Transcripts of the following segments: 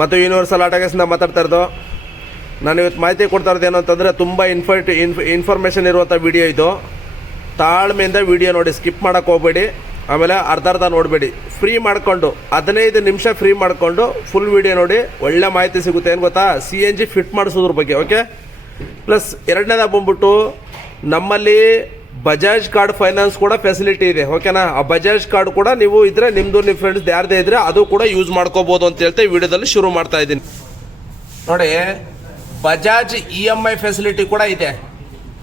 ಮತ್ತು ಯೂನಿವರ್ಸಲ್ ಆಟೋಗೇಸಿಂದ ಮಾತಾಡ್ತಾ ಇರೋದು. ನಾನು ಇವತ್ತು ಮಾಹಿತಿ ಕೊಡ್ತಾ ಇರೋದು ಏನು ಅಂತಂದರೆ ತುಂಬ ಇನ್ಫಾರ್ಮೇಷನ್ ಇರುವಂಥ ವಿಡಿಯೋ ಇದು. ತಾಳ್ಮೆಯಿಂದ ವಿಡಿಯೋ ನೋಡಿ, ಸ್ಕಿಪ್ ಮಾಡೋಕ್ಕೆ ಹೋಗಬೇಡಿ. ಆಮೇಲೆ ಅರ್ಧ ನೋಡಬೇಡಿ, ಫ್ರೀ ಮಾಡಿಕೊಂಡು 15 ನಿಮಿಷ ಫ್ರೀ ಮಾಡಿಕೊಂಡು ಫುಲ್ ವಿಡಿಯೋ ನೋಡಿ. ಒಳ್ಳೆ ಮಾಹಿತಿ ಸಿಗುತ್ತೆ. ಏನು ಗೊತ್ತಾ, CNG ಫಿಟ್ ಮಾಡಿಸೋದ್ರ ಬಗ್ಗೆ. ಓಕೆ, ಪ್ಲಸ್ ಎರಡನೇದಾಗ ಬಂದ್ಬಿಟ್ಟು ನಮ್ಮಲ್ಲಿ ಬಜಾಜ್ ಕಾರ್ಡ್ ಫೈನಾನ್ಸ್ ಕೂಡ ಫೆಸಿಲಿಟಿ ಇದೆ. ಓಕೆನಾ, ಆ ಬಜಾಜ್ ಕಾರ್ಡ್ ಕೂಡ ನೀವು ಇದ್ರೆ ನಿಮ್ಮದು ನಿಮ್ಮ ಫ್ರೆಂಡ್ಸ್ ಯಾರದೇ ಇದ್ರೆ ಅದು ಕೂಡ ಯೂಸ್ ಮಾಡ್ಕೋಬೋದು ಅಂತ ಹೇಳ್ತಾ ಈ ವಿಡಿಯೋದಲ್ಲಿ ಶುರು ಮಾಡ್ತಾ ಇದ್ದೀನಿ. ನೋಡಿ, ಬಜಾಜ್ EMI ಫೆಸಿಲಿಟಿ ಕೂಡ ಇದೆ.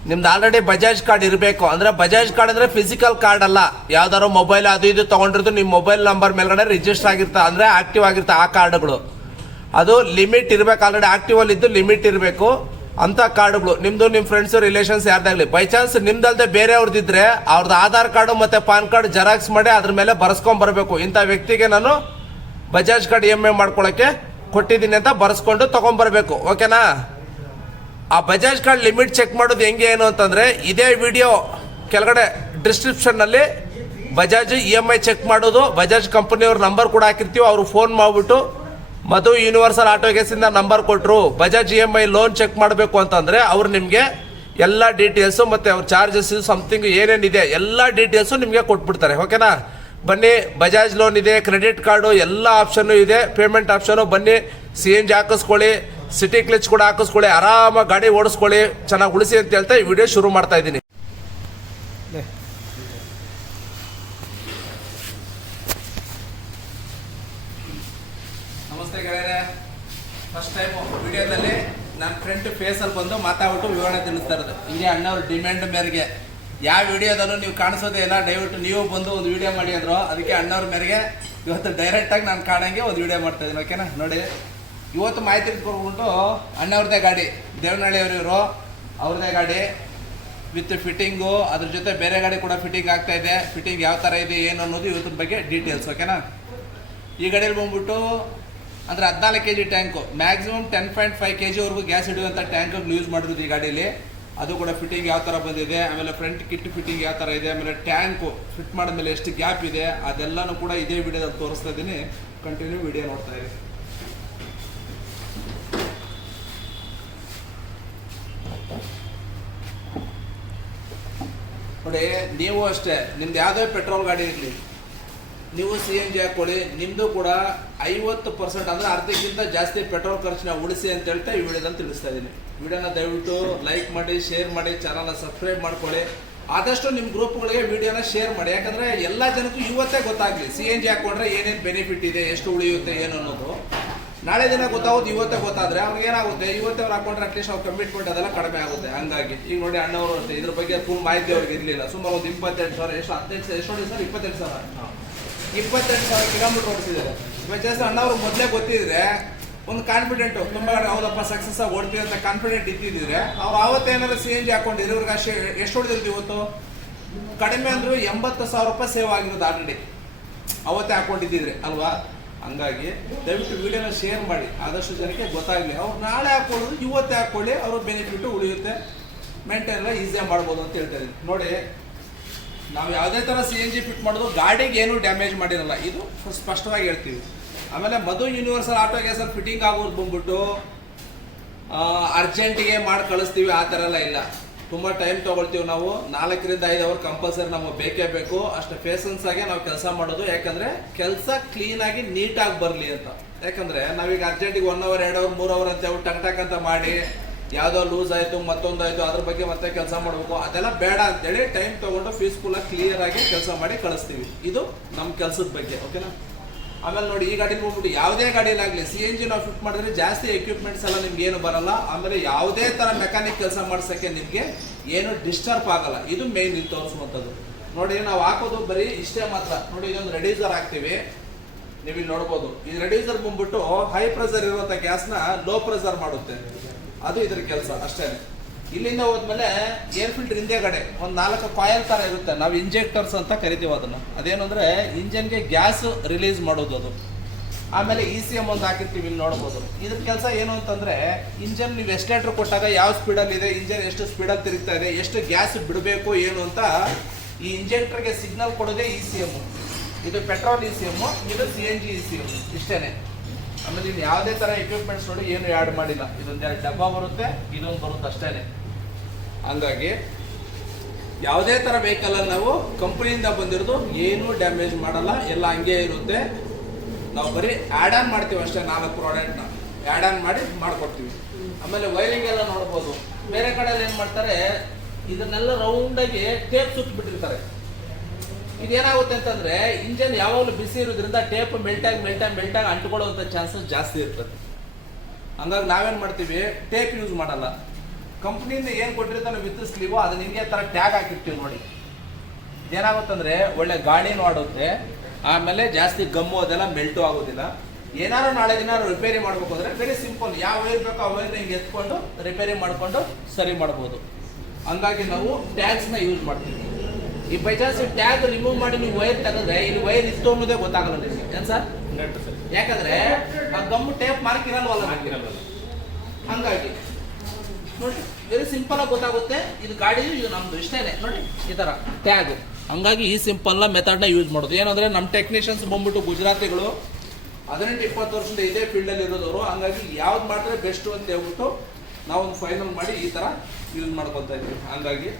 ನಿಮ್ದು ಆಲ್ರೆಡಿ ಬಜಾಜ್ ಕಾರ್ಡ್ ಇರಬೇಕು. ಅಂದರೆ ಬಜಾಜ್ ಕಾರ್ಡ್ ಅಂದರೆ ಫಿಸಿಕಲ್ ಕಾರ್ಡ್ ಅಲ್ಲ, ಯಾವ್ದಾದ್ರು ಮೊಬೈಲ್ ಅದು ಇದು ತೊಗೊಂಡಿರೋದು ನಿಮ್ಮ ಮೊಬೈಲ್ ನಂಬರ್ ಮೇಲ್ಗಡೆ ರಿಜಿಸ್ಟರ್ ಆಗಿರ್ತಾ, ಅಂದರೆ ಆಕ್ಟಿವ್ ಆಗಿರ್ತಾ ಆ ಕಾರ್ಡ್ಗಳು. ಅದು ಲಿಮಿಟ್ ಇರಬೇಕು, ಆಲ್ರೆಡಿ ಆಕ್ಟಿವ್ ಅಲ್ಲಿ ಇದ್ದು ಲಿಮಿಟ್ ಇರಬೇಕು ಅಂತ ಕಾರ್ಡ್ಗಳು. ನಿಮ್ದು ನಿಮ್ಮ ಫ್ರೆಂಡ್ಸು ರಿಲೇಷನ್ಸ್ ಯಾರ್ದಾಗಲಿ ಬೈ ಚಾನ್ಸ್ ನಿಮ್ದಲ್ದೆ ಬೇರೆಯವ್ರದ್ದಿದ್ರೆ ಅವ್ರದ್ದು ಆಧಾರ್ ಕಾರ್ಡು ಮತ್ತು ಪಾನ್ ಕಾರ್ಡ್ ಜೆರಾಕ್ಸ್ ಮಾಡಿ ಅದ್ರ ಮೇಲೆ ಬರ್ಸ್ಕೊಂಡ್ಬರ್ಬೇಕು. ಇಂಥ ವ್ಯಕ್ತಿಗೆ ನಾನು ಬಜಾಜ್ ಕಾರ್ಡ್ EMI ಮಾಡ್ಕೊಳ್ಳೋಕ್ಕೆ ಕೊಟ್ಟಿದ್ದೀನಿ ಅಂತ ಬರ್ಸ್ಕೊಂಡು ತೊಗೊಂಬರ್ಬೇಕು. ಓಕೆನಾ, ಆ ಬಜಾಜ್ ಕಾರ್ಡ್ ಲಿಮಿಟ್ ಚೆಕ್ ಮಾಡೋದು ಹೆಂಗೆ ಏನು ಅಂತಂದರೆ, ಇದೇ ವಿಡಿಯೋ ಕೆಳಗಡೆ ಡಿಸ್ಕ್ರಿಪ್ಷನ್ನಲ್ಲಿ ಬಜಾಜ್ EMI ಚೆಕ್ ಮಾಡೋದು ಬಜಾಜ್ ಕಂಪನಿಯವ್ರ ನಂಬರ್ ಕೂಡ ಹಾಕಿರ್ತೀವಿ. ಅವರು ಫೋನ್ ಮಾಡಿಬಿಟ್ಟು ಮಧು ಯೂನಿವರ್ಸಲ್ ಆಟೋಗೇಸಿಂದ ನಂಬರ್ ಕೊಟ್ಟರು ಬಜಾಜ್ EMI ಲೋನ್ ಚೆಕ್ ಮಾಡಬೇಕು ಅಂತಂದರೆ ಅವ್ರು ನಿಮಗೆ ಎಲ್ಲ ಡೀಟೇಲ್ಸು ಮತ್ತು ಅವ್ರ ಚಾರ್ಜಸ್ ಸಮಥಿಂಗ್ ಏನೇನಿದೆ ಎಲ್ಲ ಡೀಟೇಲ್ಸು ನಿಮಗೆ ಕೊಟ್ಬಿಡ್ತಾರೆ. ಓಕೆನಾ, ಬನ್ನಿ, ಬಜಾಜ್ ಲೋನ್ ಇದೆ, ಕ್ರೆಡಿಟ್ ಕಾರ್ಡು ಎಲ್ಲ ಆಪ್ಷನ್ನು ಇದೆ, ಪೇಮೆಂಟ್ ಆಪ್ಷನು. ಬನ್ನಿ, CNG ಹಾಕಿಸ್ಕೊಳ್ಳಿ, ಸಿಟಿ ಕ್ಲಚ್ ಕೂಡ ಹಾಕಿಸ್ಕೊಳ್ಳಿ, ಆರಾಮಾಗಿ ಗಾಡಿ ಓಡಿಸ್ಕೊಳ್ಳಿ, ಚೆನ್ನಾಗಿ ಉಳಿಸಿ ಅಂತ ಹೇಳ್ತಾ ಈ ವಿಡಿಯೋ ಶುರು ಮಾಡ್ತಾ ಇದ್ದೀನಿ. ನಮಸ್ತೆ ಗೆಳೆಯರೆ, ಫಸ್ಟ್ ಟೈಮ್ ವಿಡಿಯೋದಲ್ಲಿ ನನ್ನ ಫ್ರೆಂಡ್ ಫೇಸಲ್ಲಿ ಬಂದು ಮಾತಾಡ್ಬಿಟ್ಟು ವಿವರಣೆ ತಿಳಿಸ್ತಾ ಇರೋದು. ಹಿಂಗೆ ಅಣ್ಣವ್ರ ಡಿಮ್ಯಾಂಡ್ ಮೇರೆಗೆ ಯಾವ ವಿಡಿಯೋದಲ್ಲೂ ನೀವು ಕಾಣಿಸೋದೇನ, ದಯವಿಟ್ಟು ನೀವು ಬಂದು ಒಂದು ವಿಡಿಯೋ ಮಾಡಿ ಅಂದರು. ಅದಕ್ಕೆ ಅಣ್ಣವ್ರ ಮೇರೆಗೆ ಇವತ್ತು ಡೈರೆಕ್ಟಾಗಿ ನಾನು ಕಾಣಂಗೆ ಒಂದು ವಿಡಿಯೋ ಮಾಡ್ತಾ ಇದ್ದೀನಿ. ಓಕೆನಾ, ನೋಡಿ, ಇವತ್ತು ಮಾಹಿತಿ ಕೊಟ್ಬಿಟ್ಟು ಅಣ್ಣವ್ರದ್ದೇ ಗಾಡಿ, ದೇವನಹಳ್ಳಿಯವರು ಅವ್ರದ್ದೇ ಗಾಡಿ ವಿತ್ ಫಿಟ್ಟಿಂಗು, ಅದ್ರ ಜೊತೆ ಬೇರೆ ಗಾಡಿ ಕೂಡ ಫಿಟ್ಟಿಂಗ್ ಆಗ್ತಾ ಇದೆ. ಫಿಟ್ಟಿಂಗ್ ಯಾವ ಥರ ಇದೆ ಏನು ಅನ್ನೋದು ಇವತ್ತಿನ ಬಗ್ಗೆ ಡೀಟೇಲ್ಸ್. ಓಕೆನಾ, ಈ ಗಾಡಿಯಲ್ಲಿ ಬಂದ್ಬಿಟ್ಟು ಅಂದರೆ 14 kg ಟ್ಯಾಂಕು, ಮ್ಯಾಕ್ಸಿಮಮ್ 10.5 kgವರೆಗೂ ಗ್ಯಾಸ್ ಹಿಡಿಯುವಂಥ ಟ್ಯಾಂಕ್ಗಳು ಯೂಸ್ ಮಾಡಿರೋದು ಈ ಗಾಡೀಲಿ. ಅದು ಕೂಡ ಫಿಟ್ಟಿಂಗ್ ಯಾವ ಥರ ಬಂದಿದೆ, ಆಮೇಲೆ ಫ್ರಂಟ್ ಕಿಟ್ ಫಿಟ್ಟಿಂಗ್ ಯಾವ ಥರ ಇದೆ, ಆಮೇಲೆ ಟ್ಯಾಂಕು ಫಿಟ್ ಮಾಡಿದ್ಮೇಲೆ ಎಷ್ಟು ಗ್ಯಾಪ್ ಇದೆ ಅದೆಲ್ಲನೂ ಕೂಡ ಇದೇ ವಿಡಿಯೋದಲ್ಲಿ ತೋರಿಸ್ತಾ ಇದ್ದೀನಿ. ಕಂಟಿನ್ಯೂ ವಿಡಿಯೋ ನೋಡ್ತಾ ಇದ್ದೀನಿ. ನೋಡಿ, ನೀವು ಅಷ್ಟೇ, ನಿಮ್ದು ಯಾವುದೇ ಪೆಟ್ರೋಲ್ ಗಾಡಿ ಇರಲಿ, ನೀವು CNG ಹಾಕೊಳ್ಳಿ, ನಿಮ್ಮದು ಕೂಡ 50% ಅಂದರೆ ಅರ್ಧಕ್ಕಿಂತ ಜಾಸ್ತಿ ಪೆಟ್ರೋಲ್ ಖರ್ಚನ್ನ ಉಳಿಸಿ ಅಂತ ಹೇಳ್ತಾ ಈ ವಿಡಿಯೋದಲ್ಲಿ ತಿಳಿಸ್ತಾ ಇದ್ದೀನಿ. ವಿಡಿಯೋನ ದಯವಿಟ್ಟು ಲೈಕ್ ಮಾಡಿ, ಶೇರ್ ಮಾಡಿ, ಚಾನಲ್ನ ಸಬ್ಸ್ಕ್ರೈಬ್ ಮಾಡ್ಕೊಳ್ಳಿ. ಆದಷ್ಟು ನಿಮ್ಮ ಗ್ರೂಪ್ಗಳಿಗೆ ವಿಡಿಯೋನ ಶೇರ್ ಮಾಡಿ, ಯಾಕಂದರೆ ಎಲ್ಲ ಜನಕ್ಕೂ ಇವತ್ತೇ ಗೊತ್ತಾಗಲಿ CNG ಹಾಕೊಂಡ್ರೆ ಏನೇನು ಬೆನಿಫಿಟ್ ಇದೆ, ಎಷ್ಟು ಉಳಿಯುತ್ತೆ ಏನು ಅನ್ನೋದು. ನಾಳೆ ದಿನ ಗೊತ್ತಾಗೋದು ಇವತ್ತೇ ಗೊತ್ತಾದರೆ ಅವ್ರಿಗೆ ಏನಾಗುತ್ತೆ, ಇವತ್ತೇ ಅವ್ರು ಹಾಕೊಂಡ್ರೆ ಅಟ್ಲೀಸ್ಟ್ ಅವ್ರು ಕಮಿಟ್ಮೆಂಟ್ ಅದೆಲ್ಲ ಕಡಿಮೆ ಆಗುತ್ತೆ. ಹಂಗಾಗಿ ಈಗ ನೋಡಿ, ಅಣ್ಣವರು ಅಷ್ಟೇ ಇದ್ರ ಬಗ್ಗೆ ಫುಲ್ ಮಾಹಿತಿ ಅವ್ರಿಗೆ ಇರಲಿಲ್ಲ. ಸುಮಾರು ಒಂದು 22,000 ಎಷ್ಟು 18 ಎಷ್ಟು ನೋಡಿ ಸರ್, 22,000 ಕಿಲೋಮೀಟರ್ ಓಡಿಸಿದ್ದಾರೆ. ಜಾಸ್ತಿ ಅಣ್ಣವ್ರು ಮೊದಲೇ ಗೊತ್ತಿದ್ರೆ ಒಂದು ಕಾನ್ಫಿಡೆಂಟು, ತುಂಬ ಹೌದಪ್ಪ ಸಕ್ಸಸ್ ಆಗಿ ಓಡ್ತೀವಿ ಅಂತ ಕಾನ್ಫಿಡೆಂಟ್ ಇದ್ದಿದ್ರೆ ಅವ್ರು ಆವತ್ತೇನಾದ್ರು CNG ಹಾಕೊಂಡಿದ್ರು. ಇವ್ರಿಗೆ ಅಷ್ಟೇ ಎಷ್ಟು ಹೊಡೆದಿರ್ತೀವಿ ಇವತ್ತು, ಕಡಿಮೆ ಅಂದರೂ 80,000 ರೂಪಾಯಿ ಸೇವ್ ಆಗಿರೋದು ಆಲ್ರೆಡಿ ಅವತ್ತೇ ಹಾಕೊಂಡಿದ್ದಿದ್ರೆ ಅಲ್ವಾ. ಹಂಗಾಗಿ ದಯವಿಟ್ಟು ವಿಡಿಯೋನ ಶೇರ್ ಮಾಡಿ, ಆದಷ್ಟು ಜನಕ್ಕೆ ಗೊತ್ತಾಗಲಿ. ಅವ್ರು ನಾಳೆ ಹಾಕೊಳ್ಳೋದು ಇವತ್ತೇ ಹಾಕೊಳ್ಳಿ, ಅವ್ರ ಬೆನಿಫಿಟ್ಟು ಉಳಿಯುತ್ತೆ, ಮೇಂಟೈನ್ ಎಲ್ಲ ಈಸಿಯಾಗಿ ಮಾಡ್ಬೋದು ಅಂತ ಹೇಳ್ತಾ ಇದ್ದೀನಿ. ನೋಡಿ, ನಾವು ಯಾವುದೇ ಥರ CNG ಫಿಟ್ ಮಾಡೋದು ಗಾಡಿಗೆ ಏನೂ ಡ್ಯಾಮೇಜ್ ಮಾಡಿರಲ್ಲ, ಇದು ಸ್ಪಷ್ಟವಾಗಿ ಹೇಳ್ತೀವಿ. ಆಮೇಲೆ ಮಧು ಯೂನಿವರ್ಸಲ್ ಆಟೋಗೇಸಲ್ಲಿ ಫಿಟ್ಟಿಂಗ್ ಆಗೋದು ಬಂದ್ಬಿಟ್ಟು ಅರ್ಜೆಂಟಿಗೆ ಮಾಡಿ ಕಳಿಸ್ತೀವಿ, ಆ ಥರ ಎಲ್ಲ ಇಲ್ಲ. ತುಂಬ ಟೈಮ್ ತೊಗೊಳ್ತೀವಿ ನಾವು, 4 ರಿಂದ 5 ಅವರ್ ಕಂಪಲ್ಸರಿ ನಮಗೆ ಬೇಕೇ ಬೇಕು. ಅಷ್ಟು ಪೇಷನ್ಸ್ ಆಗಿ ನಾವು ಕೆಲಸ ಮಾಡೋದು, ಯಾಕಂದರೆ ಕೆಲಸ ಕ್ಲೀನಾಗಿ ನೀಟಾಗಿ ಬರಲಿ ಅಂತ. ಯಾಕಂದರೆ ನಾವೀಗ ಅರ್ಜೆಂಟಿಗೆ 1 ಅವರ್ 2 ಅವರ್ 3 ಅವರ್ ಅಂತ ಟಕ್ ಅಂತ ಮಾಡಿ ಯಾವುದೋ ಲೂಸ್ ಆಯಿತು ಮತ್ತೊಂದಾಯಿತು ಅದ್ರ ಬಗ್ಗೆ ಮತ್ತೆ ಕೆಲಸ ಮಾಡಬೇಕು, ಅದೆಲ್ಲ ಬೇಡ ಅಂತೇಳಿ ಟೈಮ್ ತೊಗೊಂಡು ಪೀಸ್ಫುಲ್ಲಾಗಿ ಕ್ಲಿಯರಾಗಿ ಕೆಲಸ ಮಾಡಿ ಕಳಿಸ್ತೀವಿ. ಇದು ನಮ್ಮ ಕೆಲಸದ ಬಗ್ಗೆ. ಓಕೆನಾ, ಆಮೇಲೆ ನೋಡಿ, ಈ ಗಾಡಿ ಹೋಗ್ಬಿಟ್ಟು ಯಾವುದೇ ಗಾಡಿಲಾಗಲಿ CNG ನಾವು ಫಿಟ್ ಮಾಡಿದ್ರೆ ಜಾಸ್ತಿ ಎಕ್ವಿಪ್ಮೆಂಟ್ಸ್ ಎಲ್ಲ ನಿಮ್ಗೆ ಏನು ಬರಲ್ಲ. ಆಮೇಲೆ ಯಾವುದೇ ಥರ ಮೆಕ್ಯಾನಿಕ್ ಕೆಲಸ ಮಾಡ್ಸೋಕ್ಕೆ ನಿಮಗೆ ಏನು ಡಿಸ್ಟರ್ಬ್ ಆಗಲ್ಲ. ಇದು ಮೇನ್ ಇಲ್ಲಿ ತೋರಿಸುವಂಥದ್ದು. ನೋಡಿ, ನಾವು ಹಾಕೋದು ಬರೀ ಇಷ್ಟೇ ಮಾತ್ರ. ನೋಡಿ, ಇದೊಂದು ರೆಡ್ಯೂಸರ್ ಹಾಕ್ತೀವಿ, ನೀವು ಇಲ್ಲಿ ನೋಡ್ಬೋದು. ಈ ರೆಡ್ಯೂಸರ್ ಬಂದ್ಬಿಟ್ಟು ಹೈ ಪ್ರೆಷರ್ ಇರುವಂಥ ಗ್ಯಾಸ್ನ ಲೋ ಪ್ರೆಷರ್ ಮಾಡುತ್ತೆ, ಅದು ಇದ್ರ ಕೆಲಸ ಅಷ್ಟೇ. ಇಲ್ಲಿಂದ ಹೋದ್ಮೇಲೆ ಏರ್ ಫಿಲ್ಟರ್ ಹಿಂದೆಗಡೆ ಒಂದು 4 ಕಾಯಿಲ್ ಥರ ಇರುತ್ತೆ, ನಾವು ಇಂಜೆಕ್ಟರ್ಸ್ ಅಂತ ಕರಿತೀವಿ ಅದನ್ನು. ಅದೇನಂದರೆ ಇಂಜನ್ಗೆ ಗ್ಯಾಸ್ ರಿಲೀಸ್ ಮಾಡೋದು ಅದು. ಆಮೇಲೆ ECM ಒಂದು ಹಾಕಿರ್ತೀವಿ, ಇಲ್ಲಿ ನೋಡ್ಬೋದು. ಇದ್ರ ಕೆಲಸ ಏನು ಅಂತಂದರೆ, ಇಂಜನ್ ನೀವು ಎಸ್ಟೇಟ್ರ್ ಕೊಟ್ಟಾಗ ಯಾವ ಸ್ಪೀಡಲ್ಲಿದೆ, ಇಂಜನ್ ಎಷ್ಟು ಸ್ಪೀಡಲ್ಲಿ ತಿರುಗ್ತಾ ಇದೆ, ಎಷ್ಟು ಗ್ಯಾಸ್ ಬಿಡಬೇಕು ಏನು ಅಂತ ಈ ಇಂಜೆಕ್ಟರ್ಗೆ ಸಿಗ್ನಲ್ ಕೊಡೋದೇ ECM. ಇದು ಪೆಟ್ರೋಲ್ ECM, ಇದು CNG ECM. ಇಷ್ಟೇ. ಆಮೇಲೆ ಇಲ್ಲಿ ಯಾವುದೇ ಥರ ಎಕ್ವಿಪ್ಮೆಂಟ್ಸ್ ನೋಡಿ ಏನು ಆ್ಯಡ್ ಮಾಡಿಲ್ಲ. ಇದೊಂದು 2 ಡಬ್ಬ ಬರುತ್ತೆ, ಇದೊಂದು ಬರುತ್ತೆ ಅಷ್ಟೇ. ಹಂಗಾಗಿ ಯಾವುದೇ ಥರ ವೆಹಿಕಲಲ್ಲಿ ನಾವು ಕಂಪ್ನಿಯಿಂದ ಬಂದಿರೋದು ಏನೂ ಡ್ಯಾಮೇಜ್ ಮಾಡಲ್ಲ, ಎಲ್ಲ ಹಂಗೆ ಇರುತ್ತೆ. ನಾವು ಬರೀ ಆ್ಯಡ್ ಆನ್ ಮಾಡ್ತೀವಿ ಅಷ್ಟೇ, 4 ಪ್ರಾಡಕ್ಟ್ನ ಆ್ಯಡ್ ಆನ್ ಮಾಡಿ ಮಾಡ್ಕೊಡ್ತೀವಿ. ಆಮೇಲೆ ವೈರಿಂಗ್ ಎಲ್ಲ ನೋಡ್ಬೋದು. ಬೇರೆ ಕಡೆಯಲ್ಲಿ ಏನು ಮಾಡ್ತಾರೆ, ಇದನ್ನೆಲ್ಲ ರೌಂಡಾಗಿ ಟೇಪ್ ಸುತ್ತಿಬಿಟ್ಟಿರ್ತಾರೆ. ಇದೇನಾಗುತ್ತೆ ಅಂತಂದರೆ ಇಂಜನ್ ಯಾವಾಗಲೂ ಬಿಸಿ ಇರೋದ್ರಿಂದ ಟೇಪ್ ಮೆಲ್ಟಾಗಿ ಅಂಟ್ಕೊಳ್ಳುವಂಥ ಚಾನ್ಸಸ್ ಜಾಸ್ತಿ ಇರ್ತದೆ. ಹಂಗಾಗಿ ನಾವೇನು ಮಾಡ್ತೀವಿ, ಟೇಪ್ ಯೂಸ್ ಮಾಡಲ್ಲ. ಕಂಪ್ನಿಯಿಂದ ಏನು ಕೊಟ್ಟಿರ್ತಾನೆ ವಿತ್ ಸ್ಲೀವು ಅದನ್ನ ಹಿಂಗೆ ಥರ ಟ್ಯಾಗ್ ಹಾಕಿರ್ತೀವಿ ನೋಡಿ. ಇದೇನಾಗುತ್ತಂದರೆ ಒಳ್ಳೆ ಗಾಳಿನೂ ಆಡುತ್ತೆ, ಆಮೇಲೆ ಜಾಸ್ತಿ ಗಮ್ಮು ಅದೆಲ್ಲ ಮೆಲ್ಟು ಆಗೋದಿಲ್ಲ. ಏನಾದ್ರು ನಾಳೆ ದಿನ ರಿಪೇರಿ ಮಾಡ್ಬೇಕು ಅಂದರೆ ವೆರಿ ಸಿಂಪಲ್, ಯಾವ ವೈರ್ ಬೇಕೋ ಆ ವೈರ್ನ ಹಿಂಗೆ ಎತ್ಕೊಂಡು ರಿಪೇರಿ ಮಾಡಿಕೊಂಡು ಸರಿ ಮಾಡ್ಬೋದು. ಹಂಗಾಗಿ ನಾವು ಟ್ಯಾಗ್ಸ್ನ ಯೂಸ್ ಮಾಡ್ತೀವಿ. ಈ ಬೈ ಚಾನ್ಸ್ ಟ್ಯಾಗ್ ರಿಮೂವ್ ಮಾಡಿ ನೀವು ವೈರ್ ತೆಗೆದ್ರೆ ಇಲ್ಲಿ ವೈರ್ ಇತ್ತು ಅನ್ನೋದೇ ಗೊತ್ತಾಗಲ್ಲ ನಿಮಗೆ, ಏನು ಸರ್? ಯಾಕಂದರೆ ಆ ಗಮ್ಮು ಟೇಪ್ ಮಾರ್ಕ್ ಇರಲ್ವಲ್ಲ. ಹಂಗಾಗಿ ನೋಡಿ ವೆರಿ ಸಿಂಪಲ್ ಆಗಿ ಗೊತ್ತಾಗುತ್ತೆ. ಇದು ಗಾಡಿ ಇದು ನಮ್ದು ಇಷ್ಟೇ ನೋಡಿ, ಈ ಥರ ಟ್ಯಾಗ್. ಹಂಗಾಗಿ ಈ ಸಿಂಪಲ್ನ ಮೆಥಡ್ನ ಯೂಸ್ ಮಾಡೋದು. ಏನಂದರೆ ನಮ್ಮ ಟೆಕ್ನಿಷಿಯನ್ಸ್ ಬಂದ್ಬಿಟ್ಟು ಗುಜರಾತಿಗಳು 18-20 ವರ್ಷದಿಂದ ಇದೇ ಫೀಲ್ಡಲ್ಲಿ ಇರೋದವರು. ಹಂಗಾಗಿ ಯಾವ್ದು ಮಾಡಿದ್ರೆ ಬೆಸ್ಟು ಅಂತ ಹೇಳ್ಬಿಟ್ಟು ನಾವೊಂದು ಫೈನಲ್ ಮಾಡಿ ಈ ಥರ ಯೂಸ್ ಮಾಡ್ಕೊತಾ ಇದ್ದೀವಿ. ಹಂಗಾಗಿ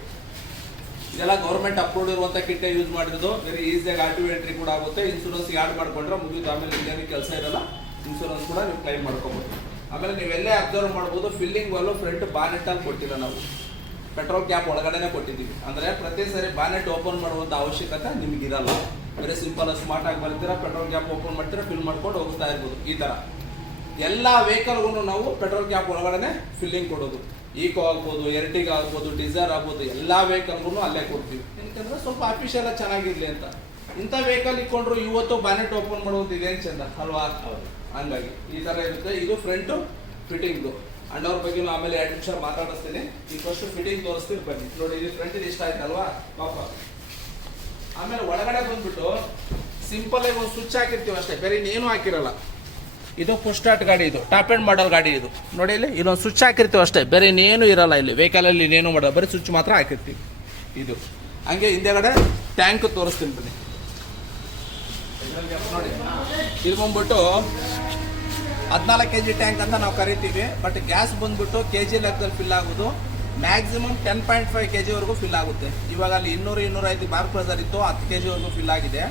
ಇದೆಲ್ಲ ಗೌರ್ಮೆಂಟ್ ಅಪ್ರೂವ್ಡ್ ಇರುವಂಥ ಕಿಟ್ಟೆ ಯೂಸ್ ಮಾಡಿರೋದು. ವೆರಿ ಈಸಿಯಾಗಿ ಆರ್ಟಿಒ ಎಂಟ್ರಿ ಕೂಡ ಆಗುತ್ತೆ. ಇನ್ಶೂರೆನ್ಸ್ಗೆ ಆ್ಯಡ್ ಮಾಡಿಕೊಂಡ್ರೆ ಮುಗಿದು, ಆಮೇಲೆ ಇನ್ನೇನು ಕೆಲಸ ಇರಲ್ಲ, ಇನ್ಶೂರೆನ್ಸ್ ಕೂಡ ನೀವು ಕ್ಲೈಮ್ ಮಾಡ್ಕೊಬೋದು. ಆಮೇಲೆ ನೀವೆಲ್ಲೇ ಅಬ್ಸರ್ವ್ ಮಾಡ್ಬೋದು, ಫಿಲ್ಲಿಂಗ್ ವಾಲು ಫ್ರಂಟ್ ಬಾನೆಟಲ್ಲಿ ಕೊಟ್ಟಿಲ್ಲ, ನಾವು ಪೆಟ್ರೋಲ್ ಕ್ಯಾಪ್ ಒಳಗಡೆನೆ ಕೊಟ್ಟಿದ್ದೀವಿ. ಅಂದರೆ ಪ್ರತಿ ಸರಿ ಬಾನೆಟ್ ಓಪನ್ ಮಾಡುವಂಥ ಅವಶ್ಯಕತೆ ನಿಮಗಿರಲ್ಲ. ವೆರಿ ಸಿಂಪಲ್, ಸ್ಮಾರ್ಟ್ ಆಗಿ ಬರ್ತೀರಾ, ಪೆಟ್ರೋಲ್ ಕ್ಯಾಪ್ ಓಪನ್ ಮಾಡ್ತೀರಾ, ಫಿಲ್ ಮಾಡ್ಕೊಂಡು ಹೋಗ್ತಾ ಇರ್ಬೋದು. ಈ ಥರ ಎಲ್ಲ ವೆಹಿಕಲ್ಗೂ ನಾವು ಪೆಟ್ರೋಲ್ ಕ್ಯಾಪ್ ಒಳಗಡೆ ಫಿಲ್ಲಿಂಗ್ ಕೊಡೋದು. ಈಕೋ ಆಗ್ಬೋದು, ಎರ್ಟಿಗ ಆಗ್ಬೋದು, ಡಿಸೈರ್ ಆಗ್ಬೋದು, ಎಲ್ಲ ವೆಹಿಕಲ್ಗೂ ಅಲ್ಲೇ ಕೊಡ್ತೀವಿ. ಯಾಕಂದರೆ ಸ್ವಲ್ಪ ಅಫಿಷಿಯಲ್ ಚೆನ್ನಾಗಿರಲಿ ಅಂತ. ಇಂಥ ವೆಹಿಕಲ್ ಇಟ್ಕೊಂಡ್ರು ಇವತ್ತು ಬಾನೆಟ್ ಓಪನ್ ಮಾಡುವುದು ಇದೇನು ಚಂದ ಅಲ್ವಾ? ಹಂಗಾಗಿ ಈ ಥರ ಇರುತ್ತೆ. ಇದು ಫ್ರಂಟು ಫಿಟ್ಟಿಂಗ್ದು. ಅಂಡವ್ರ ಬಗ್ಗೆ ಆಮೇಲೆ 2 ನಿಮಿಷ ಮಾತಾಡಿಸ್ತೀನಿ. ಈ ಫಸ್ಟ್ ಫಿಟ್ಟಿಂಗ್ ತೋರಿಸ್ತೀನಿ ಬನ್ನಿ. ನೋಡಿ, ಇದು ಫ್ರಂಟ್ ಇಷ್ಟ ಆಯ್ತಲ್ವಾ ಪಾಪ. ಆಮೇಲೆ ಒಳಗಡೆ ಬಂದ್ಬಿಟ್ಟು ಸಿಂಪಲ್ ಆಗಿ ಒಂದು ಸ್ವಿಚ್ ಹಾಕಿರ್ತೀವಿ ಅಷ್ಟೇ, ಬೇರೆ ಇನ್ನೇನು ಹಾಕಿರಲ್ಲ. ಇದು ಪುಷ್ ಸ್ಟಾರ್ಟ್ ಗಾಡಿ, ಇದು ಟಾಪ್ ಎಂಡ್ ಮಾಡಲ್ ಗಾಡಿ. ಇದು ನೋಡಿ, ಇಲ್ಲಿ ಇಲ್ಲೊಂದು ಸ್ವಿಚ್ ಹಾಕಿರ್ತೀವಿ ಅಷ್ಟೇ, ಬೇರೆ ಇನ್ನೇನು ಇರಲ್ಲ. ಇಲ್ಲಿ ವೆಹಿಕಲಲ್ಲಿ ಇನ್ನೇನು ಮಾಡಲ್ಲ, ಬರೀ ಸ್ವಿಚ್ ಮಾತ್ರ ಹಾಕಿರ್ತೀವಿ. ಇದು ಹಂಗೆ ಹಿಂದೆಗಡೆ ಟ್ಯಾಂಕ್ ತೋರಿಸ್ತೀನಿ ಬನ್ನಿ. ನೋಡಿ, ಇದು ಬಂದ್ಬಿಟ್ಟು 14 kg ಟ್ಯಾಂಕ್ ಅಂತ ನಾವು ಕರಿತೀವಿ. ಬಟ್ ಗ್ಯಾಸ್ ಬಂದ್ಬಿಟ್ಟು kg ಲೆಕ್ಕದಲ್ಲಿ ಫಿಲ್ ಆಗೋದು. ಮ್ಯಾಕ್ಸಿಮಮ್ 10.5 kg ಫಿಲ್ ಆಗುತ್ತೆ. ಇವಾಗ ಅಲ್ಲಿ 200-205 ಮಾರ್ಕ್ ಪ್ರೆಸರ್ ಇತ್ತು, 10 kg ಫಿಲ್ ಆಗಿದೆ.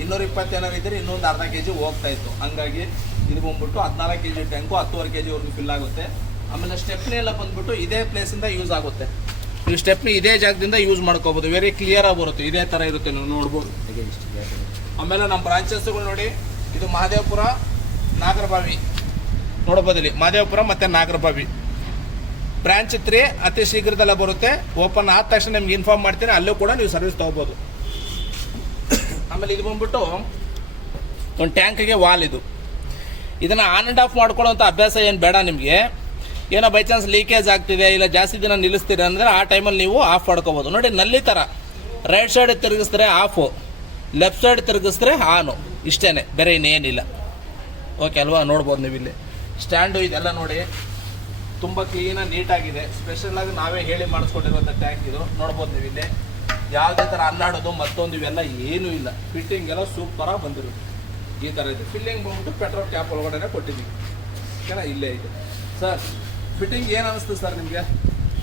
220 ಏನಾರು ಇದ್ದರೆ ಇನ್ನೊಂದು ಅರ್ಧ kg ಹೋಗ್ತಾ ಇತ್ತು. ಹಂಗಾಗಿ ಇದು ಬಂದ್ಬಿಟ್ಟು 14 kg ಟ್ಯಾಂಕು 10.5 kg ಫಿಲ್ ಆಗುತ್ತೆ. ಆಮೇಲೆ ಸ್ಟೆಪ್ನಿ ಎಲ್ಲ ಬಂದ್ಬಿಟ್ಟು ಇದೇ ಪ್ಲೇಸಿಂದ ಯೂಸ್ ಆಗುತ್ತೆ. ನೀವು ಸ್ಟೆಪ್ನಿ ಇದೇ ಜಾಗದಿಂದ ಯೂಸ್ ಮಾಡ್ಕೋಬೋದು. ವೆರಿ ಕ್ಲಿಯರಾಗಿ ಬರುತ್ತೆ, ಇದೇ ಥರ ಇರುತ್ತೆ, ನೀವು ನೋಡ್ಬೋದು. ಆಮೇಲೆ ನಮ್ಮ ಬ್ರಾಂಚಸ್ಗಳು ನೋಡಿ, ಇದು ಮಹದೇವಪುರ, ನಾಗರಬಾವಿ ನೋಡ್ಬೋದು. ಇಲ್ಲಿ ಮಹದೇವಪುರ ಮತ್ತು ನಾಗರಬಾವಿ ಬ್ರಾಂಚ್ 3 ಅತಿ ಶೀಘ್ರದಲ್ಲೇ ಬರುತ್ತೆ. ಓಪನ್ ಆದ ತಕ್ಷಣ ನಿಮ್ಗೆ ಇನ್ಫಾರ್ಮ್ ಮಾಡ್ತೀನಿ, ಅಲ್ಲೂ ಕೂಡ ನೀವು ಸರ್ವಿಸ್ ತೊಗೋಬೋದು. ಆಮೇಲೆ ಇದು ಬಂದ್ಬಿಟ್ಟು ಒಂದು ಟ್ಯಾಂಕಿಗೆ ವಾಲ್. ಇದನ್ನು ಆನ್ ಆ್ಯಂಡ್ ಆಫ್ ಮಾಡ್ಕೊಳ್ಳೋಂಥ ಅಭ್ಯಾಸ ಏನು ಬೇಡ ನಿಮಗೆ. ಏನೋ ಬೈ ಚಾನ್ಸ್ ಲೀಕೇಜ್ ಆಗ್ತಿದೆ, ಇಲ್ಲ ಜಾಸ್ತಿ ದಿನ ನಿಲ್ಲಿಸ್ತೀರಿ ಅಂದರೆ ಆ ಟೈಮಲ್ಲಿ ನೀವು ಆಫ್ ಮಾಡ್ಕೋಬೋದು. ನೋಡಿ, ನಲ್ಲಿ ಥರ ರೈಟ್ ಸೈಡ್ ತಿರುಗಿಸಿದ್ರೆ ಆಫು, ಲೆಫ್ಟ್ ಸೈಡ್ ತಿರುಗಿಸಿದ್ರೆ ಆನು, ಇಷ್ಟೇ, ಬೇರೆ ಇನ್ನೇನಿಲ್ಲ. ಓಕೆ ಅಲ್ವಾ? ನೋಡ್ಬೋದು ನೀವು ಇಲ್ಲಿ ಸ್ಟ್ಯಾಂಡು ಇದೆಲ್ಲ ನೋಡಿ, ತುಂಬ ಕ್ಲೀನಾಗಿ ನೀಟಾಗಿದೆ. ಸ್ಪೆಷಲಾಗಿ ನಾವೇ ಹೇಳಿ ಮಾಡಿಸ್ಕೊಂಡಿರುವಂಥ ಟ್ಯಾಂಕ್ ಇದು. ನೋಡ್ಬೋದು ನೀವು ಇಲ್ಲಿ ಯಾವುದೇ ಥರ ಅಲ್ಲಾಡೋದು ಮತ್ತೊಂದು ಇವೆಲ್ಲ ಏನೂ ಇಲ್ಲ. ಫಿಟ್ಟಿಂಗ್ ಎಲ್ಲ ಸೂಪರಾಗಿ ಬಂದಿರುತ್ತೆ. ಈ ಥರ ಇದೆ. ಫಿಲ್ಲಿಂಗ್ ಬಂದ್ಬಿಟ್ಟು ಪೆಟ್ರೋಲ್ ಕ್ಯಾಪ್ ಒಳಗಡೆ ಕೊಟ್ಟಿದ್ದೀವಿ. ಓಕೆನಾ? ಇಲ್ಲೇ ಇದೆ ಸರ್. ಫಿಟ್ಟಿಂಗ್ ಏನು ಅನ್ನಿಸ್ತು ಸರ್ ನಿಮಗೆ?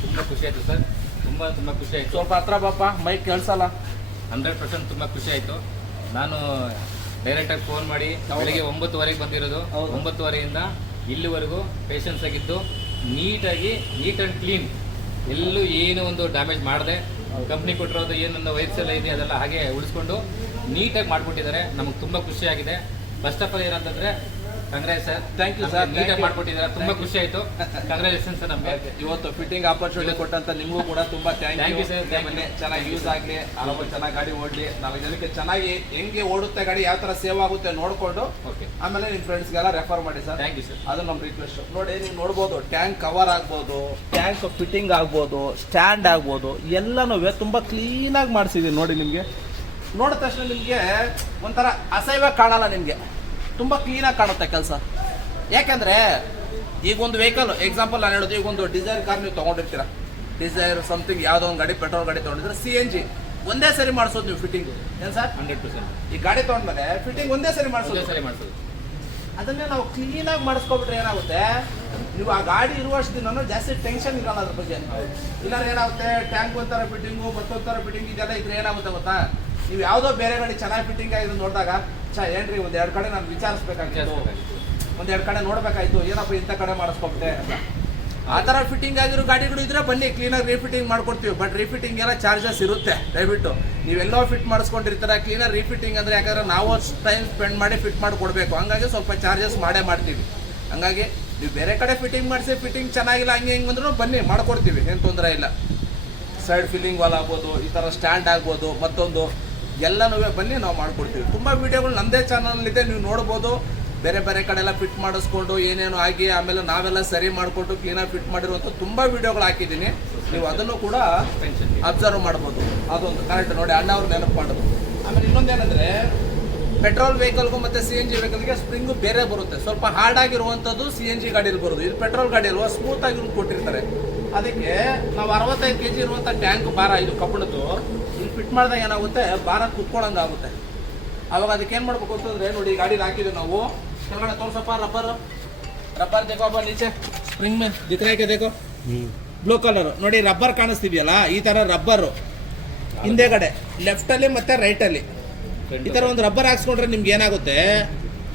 ತುಂಬ ಖುಷಿ ಆಯಿತು ಸರ್, ತುಂಬ ಖುಷಿ ಆಯಿತು. ಸ್ವಲ್ಪ ಹತ್ರ ಬಾಪ, ಮೈಕ್ ಕೇಳಿಸಲ್ಲ. 100% ತುಂಬ ಖುಷಿ ಆಯಿತು. ನಾನು ಡೈರೆಕ್ಟಾಗಿ ಫೋನ್ ಮಾಡಿ ಬೆಳಿಗ್ಗೆ 9:30 ಬಂದಿರೋದು. 9:30ಯಿಂದ ಇಲ್ಲಿವರೆಗೂ ಪೇಷನ್ಸ್ ಆಗಿದ್ದು, ನೀಟ್ ಆ್ಯಂಡ್ ಕ್ಲೀನ್, ಎಲ್ಲೂ ಏನು ಒಂದು ಡ್ಯಾಮೇಜ್ ಮಾಡದೆ ಕಂಪ್ನಿ ಕೊಟ್ಟಿರೋದು ಏನೊಂದು ವೈರ್ಸ್ ಎಲ್ಲ ಇದೆ ಅದೆಲ್ಲ ಹಾಗೆ ಉಳಿಸ್ಕೊಂಡು ನೀಟಾಗಿ ಮಾಡಿಕೊಟ್ಟಿದ್ದಾರೆ. ನಮಗೆ ತುಂಬ ಖುಷಿಯಾಗಿದೆ. ಫಸ್ಟ್ ಆಫ್ ಆಲ್ ಏನಂತಂದರೆ ಕಂಗ್ರಾಚ್ ಸರ್, ಥ್ಯಾಂಕ್ ಯು ಸರ್. ನೀಟಾಗಿ ಮಾಡಿಕೊಟ್ಟಿದ್ದಾರೆ, ತುಂಬ ಖುಷಿ ಆಯಿತು. Congratulation sir. ನಮಗೆ ಇವತ್ತು ಫಿಟ್ಟಿಂಗ್ ಆಪರ್ಚುನಿಟಿ ಕೊಟ್ಟಂತ ನಿಮಗೂ ಕೂಡ ತುಂಬ ಥ್ಯಾಂಕ್ ಯು ಸರ್. ಚೆನ್ನಾಗಿ ಯೂಸ್ ಆಗಲಿ, ಆರಾಮಾಗಿ ಚೆನ್ನಾಗಿ ಗಾಡಿ ಓಡಲಿ, 4 ಜನಕ್ಕೆ ಚೆನ್ನಾಗಿ ಹೆಂಗೆ ಓಡುತ್ತೆ ಗಾಡಿ, ಯಾವ ಥರ ಸೇವ್ ಆಗುತ್ತೆ ನೋಡಿಕೊಂಡು ಓಕೆ ಆಮೇಲೆ ನಿಮ್ಮ ಫ್ರೆಂಡ್ಸ್ಗೆಲ್ಲ ರೆಫರ್ ಮಾಡಿ ಸರ್. Thank you sir. ಅದು ನಮ್ಮ ರಿಕ್ವೆಸ್ಟ್. ನೋಡಿ, ನೀವು ನೋಡ್ಬೋದು, ಟ್ಯಾಂಕ್ ಕವರ್ ಆಗ್ಬೋದು, ಟ್ಯಾಂಕ್ ಫಿಟ್ಟಿಂಗ್ ಆಗ್ಬೋದು, ಸ್ಟ್ಯಾಂಡ್ ಆಗ್ಬೋದು, ಎಲ್ಲನೂ ತುಂಬ ಕ್ಲೀನಾಗಿ ಮಾಡಿಸಿದ್ದೀನಿ. ನೋಡಿ, ನಿಮಗೆ ನೋಡಿದ ತಕ್ಷಣ ನಿಮಗೆ ಒಂಥರ ಅಸಹ್ಯ ಕಾಣಲ್ಲ, ನಿಮಗೆ ತುಂಬ ಕ್ಲೀನಾಗಿ ಕಾಣುತ್ತೆ ಕೆಲಸ. ಯಾಕೆಂದರೆ ಈಗ ಒಂದು ವೆಹಿಕಲ್ ಎಕ್ಸಾಂಪಲ್ ನಾನು ಹೇಳೋದು, ಈಗ ಒಂದು ಡಿಸೈರ್ ಕಾರ್ ನೀವು ತೊಗೊಂಡಿರ್ತೀರ, ಡಿಸೈರ್ ಸಮಥಿಂಗ್ ಯಾವುದೋ ಒಂದು ಗಾಡಿ, ಪೆಟ್ರೋಲ್ ಗಾಡಿ ತೊಗೊಂಡಿದ್ರೆ CNG ಒಂದೇ ಸರಿ ಮಾಡಿಸೋದು ನೀವು ಫಿಟ್ಟಿಂಗ್. ಏನು ಸರ್? 100%. ಈ ಗಾಡಿ ತೊಗೊಂಡ್ಮೇಲೆ ಫಿಟ್ಟಿಂಗ್ ಒಂದೇ ಸರಿ ಮಾಡಿಸೋದು. ಅದನ್ನೇ ನಾವು ಕ್ಲೀನಾಗಿ ಮಾಡಿಸ್ಕೊಬಿಟ್ರೆ ಏನಾಗುತ್ತೆ, ನೀವು ಆ ಗಾಡಿ ಇರುವಷ್ಟು ದಿನ ಜಾಸ್ತಿ ಟೆನ್ಷನ್ ಇರಲ್ಲ ಅದ್ರ ಬಗ್ಗೆ. ಇಲ್ಲಾಂದ್ರೆ ಏನಾಗುತ್ತೆ, ಟ್ಯಾಂಕ್ ಒಂಥರ ಫಿಟ್ಟಿಂಗು ಮತ್ತೊಂಥರ ಫಿಟ್ಟಿಂಗ್ ಇದೆಲ್ಲ ಇದ್ರೆ ಏನಾಗುತ್ತೆ ಗೊತ್ತಾ, ನೀವು ಯಾವುದೋ ಬೇರೆ ಗಾಡಿ ಚೆನ್ನಾಗಿ ಫಿಟ್ಟಿಂಗ್ ಆಗಿದ್ದು ನೋಡಿದಾಗ ಏನ್ರಿ ಒಂದೆರಡು ಕಡೆ ನಾನು ವಿಚಾರಿಸ್ಬೇಕಾಗಿತ್ತು, ಒಂದೆರಡು ಕಡೆ ನೋಡ್ಬೇಕಾಯ್ತು, ಏನಪ್ಪ ಇಂಥ ಕಡೆ ಮಾಡಿಸ್ಕೊಬಿಟ್ಟೆ ಅಂತ. ಆ ಥರ ಫಿಟ್ಟಿಂಗ್ ಆಗಿರೋ ಗಾಡಿಗಳು ಇದ್ರೆ ಬನ್ನಿ ಕ್ಲೀನಾಗಿ ರೀಫಿಟ್ಟಿಂಗ್ ಮಾಡ್ಕೊಡ್ತೀವಿ. ಬಟ್ ರೀಫಿಟ್ಟಿಂಗ್ ಎಲ್ಲ ಚಾರ್ಜಸ್ ಇರುತ್ತೆ. ದಯವಿಟ್ಟು ನೀವೆಲ್ಲೋ ಫಿಟ್ ಮಾಡಿಸ್ಕೊಂಡಿರ್ತಾರೆ, ಕ್ಲೀನಾಗಿ ರೀಫಿಟ್ಟಿಂಗ್ ಅಂದರೆ ಯಾಕಂದರೆ ನಾವು ಟೈಮ್ ಸ್ಪೆಂಡ್ ಮಾಡಿ ಫಿಟ್ ಮಾಡಿ ಕೊಡಬೇಕು, ಹಂಗಾಗಿ ಸ್ವಲ್ಪ ಚಾರ್ಜಸ್ ಮಾಡೇ ಮಾಡ್ತೀವಿ. ಹಂಗಾಗಿ ನೀವು ಬೇರೆ ಕಡೆ ಫಿಟ್ಟಿಂಗ್ ಮಾಡಿಸಿ ಫಿಟ್ಟಿಂಗ್ ಚೆನ್ನಾಗಿಲ್ಲ ಹಂಗೆ ಹಿಂಗೆ ಬಂದರೂ ಬನ್ನಿ ಮಾಡ್ಕೊಡ್ತೀವಿ, ಏನು ತೊಂದರೆ ಇಲ್ಲ. ಸೈಡ್ ಫಿಲ್ಲಿಂಗ್ ವಾಲ್ ಆಗ್ಬೋದು, ಈ ಥರ ಸ್ಟ್ಯಾಂಡ್ ಆಗ್ಬೋದು, ಮತ್ತೊಂದು ಎಲ್ಲನೂ ಬನ್ನಿ ನಾವು ಮಾಡ್ಕೊಡ್ತೀವಿ. ತುಂಬ ವೀಡಿಯೋಗಳು ನಮ್ಮದೇ ಚಾನಲಲ್ಲಿದೆ, ನೀವು ನೋಡ್ಬೋದು. ಬೇರೆ ಬೇರೆ ಕಡೆ ಎಲ್ಲ ಫಿಟ್ ಮಾಡಿಸ್ಕೊಂಡು ಏನೇನು ಆಗಿ ಆಮೇಲೆ ನಾವೆಲ್ಲ ಸರಿ ಮಾಡಿಕೊಂಡು ಕ್ಲೀನಾಗಿ ಫಿಟ್ ಮಾಡಿರುವಂಥ ತುಂಬ ವೀಡಿಯೋಗಳು ಹಾಕಿದ್ದೀನಿ, ನೀವು ಅದನ್ನು ಕೂಡ ಅಬ್ಸರ್ವ್ ಮಾಡ್ಬೋದು. ಅದೊಂದು ಕರೆಕ್ಟ್ ನೋಡಿ, ಅಣ್ಣ ಅವ್ರು ನೆನಪು ಮಾಡೋದು. ಆಮೇಲೆ ಇನ್ನೊಂದೇನೆಂದರೆ, ಪೆಟ್ರೋಲ್ ವೆಹಿಕಲ್ಗೂ ಮತ್ತು CNG ವೆಹಿಕಲ್ಗೆ ಸ್ಪ್ರಿಂಗು ಬೇರೆ ಬರುತ್ತೆ. ಸ್ವಲ್ಪ ಹಾರ್ಡ್ ಆಗಿರುವಂಥದ್ದು CNG ಗಾಡಿಯಲ್ಲಿ ಬರೋದು, ಇದು ಪೆಟ್ರೋಲ್ ಗಾಡಿ ಅಲ್ವಾ, ಸ್ಮೂತ್ ಆಗಿ ಕೊಟ್ಟಿರ್ತಾರೆ. ಅದಕ್ಕೆ ನಾವು 65 kg ಇರುವಂಥ ಟ್ಯಾಂಕ್ ಭಾರ ಇದು ಕಬ್ಬಣದ್ದು ಇಲ್ಲಿ ಫಿಟ್ ಮಾಡಿದಾಗ ಏನಾಗುತ್ತೆ, ಭಾರ ಕುತ್ಕೊಳ್ಳೋಂಗೆ ಆಗುತ್ತೆ. ಅವಾಗ ಅದಕ್ಕೆ ಏನು ಮಾಡ್ಬೇಕು ಅಂತಂದರೆ, ನೋಡಿ ಈ ಗಾಡೀಲಿ ಹಾಕಿದ್ವಿ ನಾವು, ಕೆಳಗಡೆ ತೋರ್ಸಪ್ಪ ರಬ್ಬರ್ ದೇಕೋಪ್ಪ ನೀಚೆ ಸ್ಪ್ರಿಂಗ್ ಮೇಲೆ ದಿಕ್ರಾಕೆ ದೇಕೋ ಬ್ಲೂ ಕಲರ್ ನೋಡಿ, ರಬ್ಬರ್ ಕಾಣಿಸ್ತಿದೆಯಲ್ಲ ಈ ಥರ ರಬ್ಬರು ಹಿಂದೆಗಡೆ ಲೆಫ್ಟಲ್ಲಿ ಮತ್ತು ರೈಟಲ್ಲಿ ಈ ಥರ ಒಂದು ರಬ್ಬರ್ ಹಾಕ್ಸ್ಕೊಂಡ್ರೆ ನಿಮ್ಗೆ ಏನಾಗುತ್ತೆ,